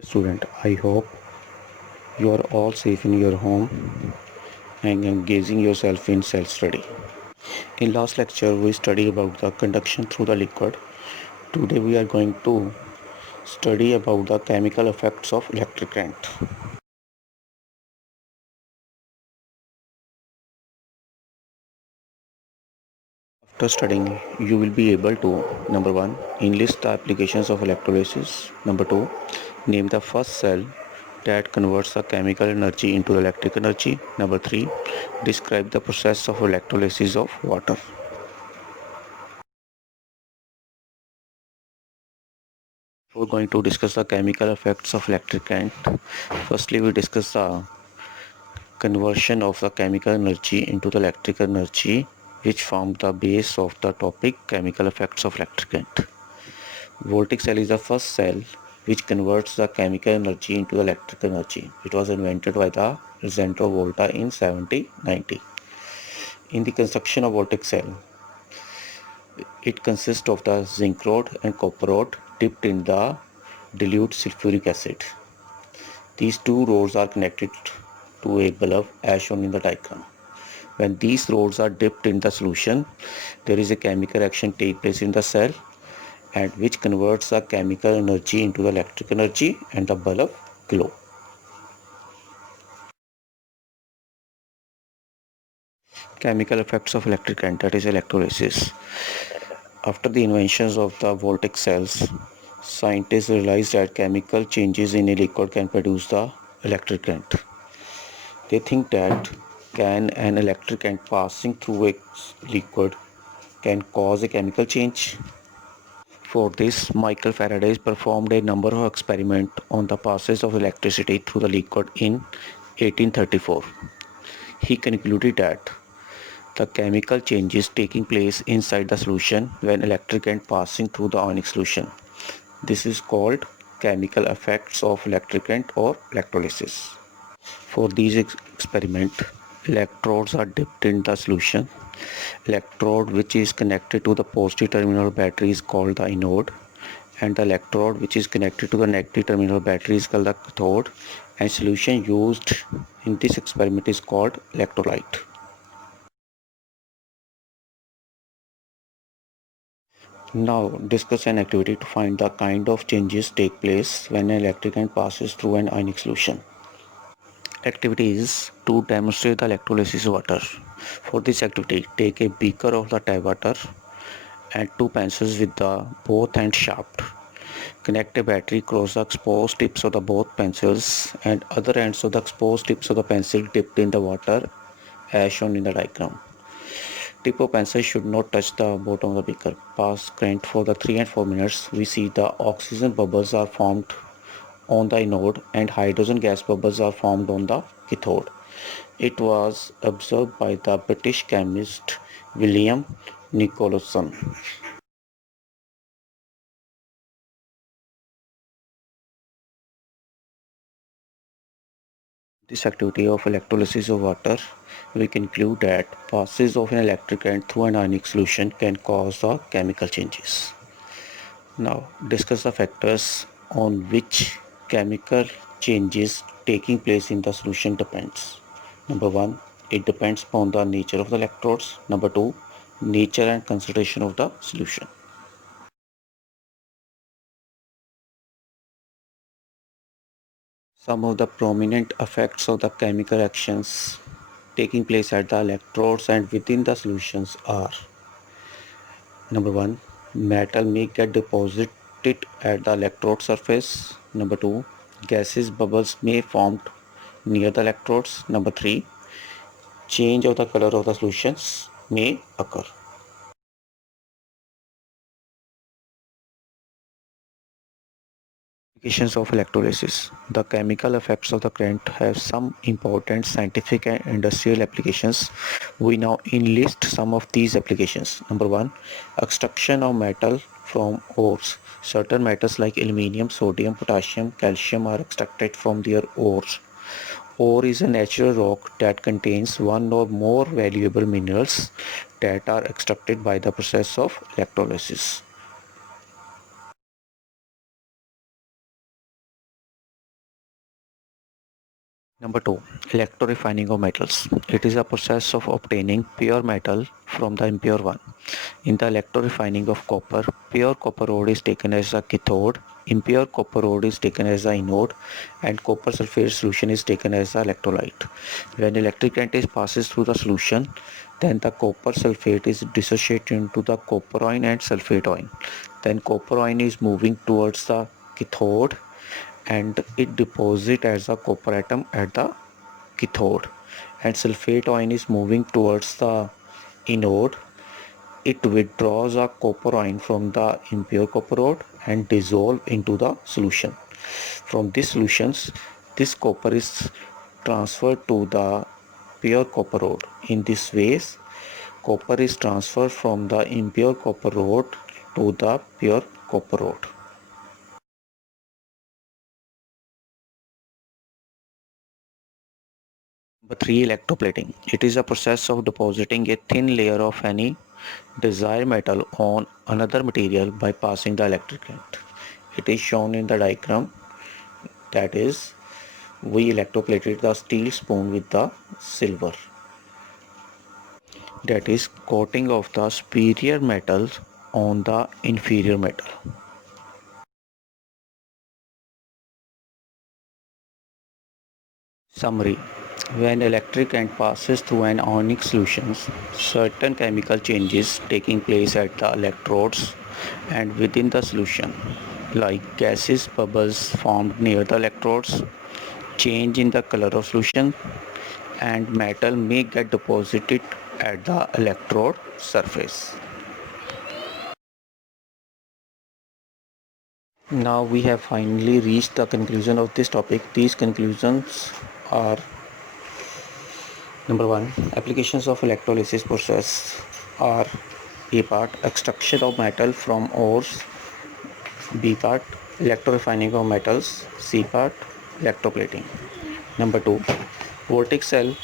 Student, I hope you are all safe in your home and engaging yourself in self-study. In last lecture, we studied about the conduction through the liquid. Today we are going to study about the chemical effects of electric current. After studying, you will be able to number 1. Enlist the applications of electrolysis. Number 2. Name the first cell that converts the chemical energy into electric energy. Number 3. Describe the process of electrolysis of water. We're going to discuss the chemical effects of electric current. Firstly, we discuss the conversion of the chemical energy into the electrical energy, which form the base of the topic chemical effects of electric current. Voltaic cell is the first cell which converts the chemical energy into electrical energy. It was invented by the Alessandro Volta in 1790. In the construction of voltaic cell, it consists of the zinc rod and copper rod dipped in the dilute sulfuric acid. These two rods are connected to a bulb as shown in the diagram. When these rods are dipped in the solution, there is a chemical reaction take place in the cell and which converts the chemical energy into electric energy and the bulb glow. Chemical effects of electric current, that is electrolysis. After the inventions of the voltaic cells, scientists realized that chemical changes in a liquid can produce the electric current. They think that can an electric current passing through a liquid can cause a chemical change. For this, Michael Faraday performed a number of experiments on the passage of electricity through the liquid in 1834. He concluded that the chemical changes taking place inside the solution when electric current passing through the ionic solution. This is called chemical effects of electric current or electrolysis. For these experiments, electrodes are dipped in the solution. Electrode which is connected to the positive terminal battery is called the anode, and the electrode which is connected to the negative terminal battery is called the cathode, and solution used in this experiment is called electrolyte. Now discuss an activity to find the kind of changes take place when an electric current passes through an ionic solution. Activity is to demonstrate the electrolysis of water. For this activity, take a beaker of the tap water and two pencils with the both ends sharp. Connect a battery across the exposed tips of the both pencils and other ends of the exposed tips of the pencil dipped in the water as shown in the diagram. Tip of pencil should not touch the bottom of the beaker. Pass current for the 3 and 4 minutes. We see the oxygen bubbles are formed on the anode and hydrogen gas bubbles are formed on the cathode. It was observed by the British chemist William Nicholson. This activity of electrolysis of water, we conclude that passage of an electric current through an ionic solution can cause the chemical changes. Now discuss the factors on which chemical changes taking place in the solution depends. Number 1, it depends upon the nature of the electrodes. Number 2, nature and concentration of the solution. Some of the prominent effects of the chemical reactions taking place at the electrodes and within the solutions are: number 1, metal may get deposited at the electrode surface. Number 2, gases bubbles may form near the electrodes. Number 3, change of the color of the solutions may occur. Applications of electrolysis. The chemical effects of the current have some important scientific and industrial applications. We now enlist some of these applications. Number 1, extraction of metal from ores. Certain metals like aluminium, sodium, potassium, calcium are extracted from their ores. Ore is a natural rock that contains one or more valuable minerals that are extracted by the process of electrolysis. Number 2. Electrorefining of metals. It is a process of obtaining pure metal from the impure one. In the electrorefining of copper, pure copper ore is taken as a cathode, impure copper ore is taken as the anode, and copper sulfate solution is taken as the electrolyte. When electric current passes through the solution, then the copper sulfate is dissociated into the copper ion and sulfate ion. Then copper ion is moving towards the cathode and it deposits as a copper atom at the cathode, and sulfate ion is moving towards the anode. It withdraws a copper ion from the impure copper ore and dissolve into the solution. From these solutions, this copper is transferred to the pure copper ore. In this way, copper is transferred from the impure copper ore to the pure copper ore. Number 3. Electroplating. It is a process of depositing a thin layer of any desired metal on another material by passing the electric current. It is shown in the diagram, that is, we electroplated the steel spoon with the silver. That is coating of the superior metal on the inferior metal. Summary. When electric current passes through an ionic solution, certain chemical changes taking place at the electrodes and within the solution, like gases, bubbles formed near the electrodes, change in the color of solution, and metal may get deposited at the electrode surface. Now we have finally reached the conclusion of this topic. These conclusions are: number 1. Applications of electrolysis process are: A part, extraction of metal from ores; B part, electrorefining of metals; C part, electroplating. Number 2. Voltaic cell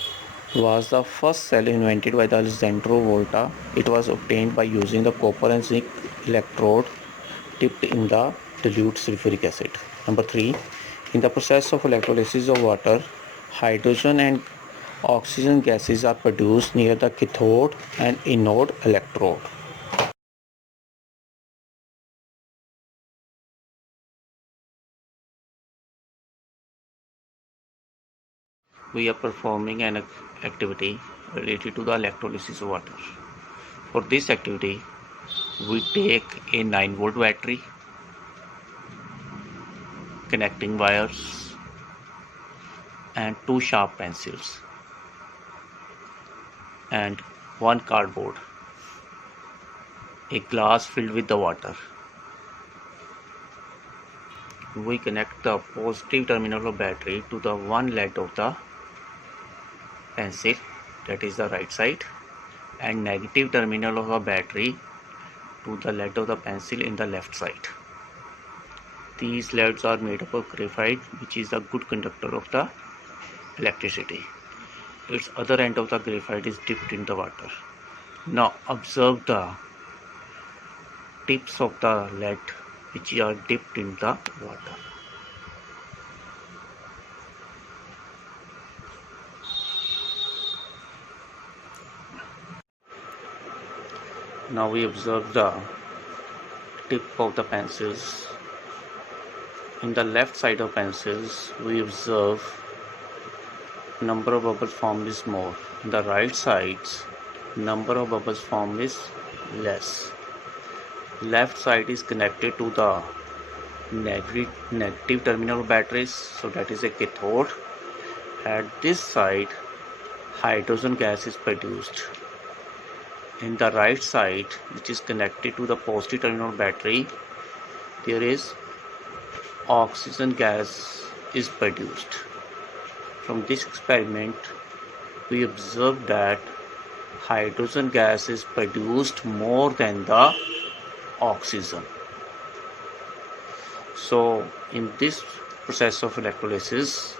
was the first cell invented by the Alessandro Volta. It was obtained by using the copper and zinc electrode dipped in the dilute sulfuric acid. Number 3. In the process of electrolysis of water, hydrogen and oxygen gases are produced near the cathode and anode electrode. We are performing an activity related to the electrolysis of water. For this activity, we take a 9-volt battery, connecting wires, and 2 sharp pencils, and 1 cardboard, a glass filled with the water. We connect the positive terminal of battery to the one lead of the pencil, that is the right side, and negative terminal of the battery to the lead of the pencil in the left side. These leads are made up of graphite, which is a good conductor of the electricity. Its other end of the graphite is dipped in the water. Now observe the tips of the lead which are dipped in the water. Now we observe the tip of the pencils. In the left side of pencils, we observe number of bubbles formed is more. In the right sides, number of bubbles formed is less. Left side is connected to the negative terminal of batteries, so that is a cathode. At this side, hydrogen gas is produced. In the right side, which is connected to the positive terminal battery, there is oxygen gas is produced. From this experiment, we observe that hydrogen gas is produced more than the oxygen. So in this process of electrolysis,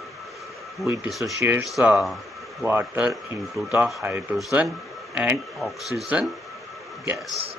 we dissociate the water into the hydrogen and oxygen gas.